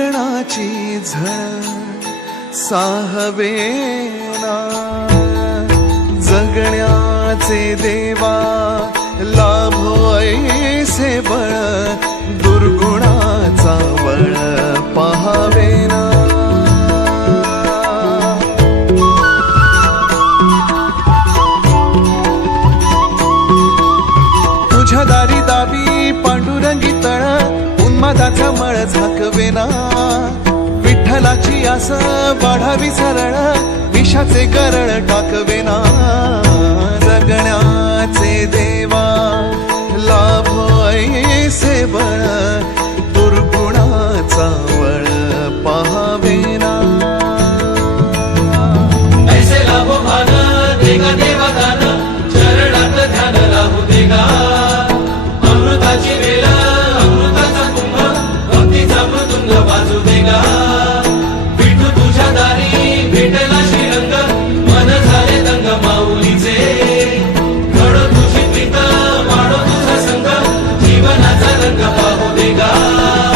चरणाची झळ साहवेना जगण्याचे देवा लाभो ऐसे बळ दुर्गुणाचा बळ पहावेना तुझ्या दारी दाबी पांडुरंगी तळ उन्मादाचा मळ झाकवेना अस वाढावी सरळ विषाचे गरळ टाकवेना जगण्याचे देवा लाभो ऐसे बळ दुर्गुणाचा वळ पहावेना ऐसे लाभो देगा देवा दान चरणात ध्यान लाभू देगा. अमृताची वेला अमृताचा कुंभ भक्तीचा देगा.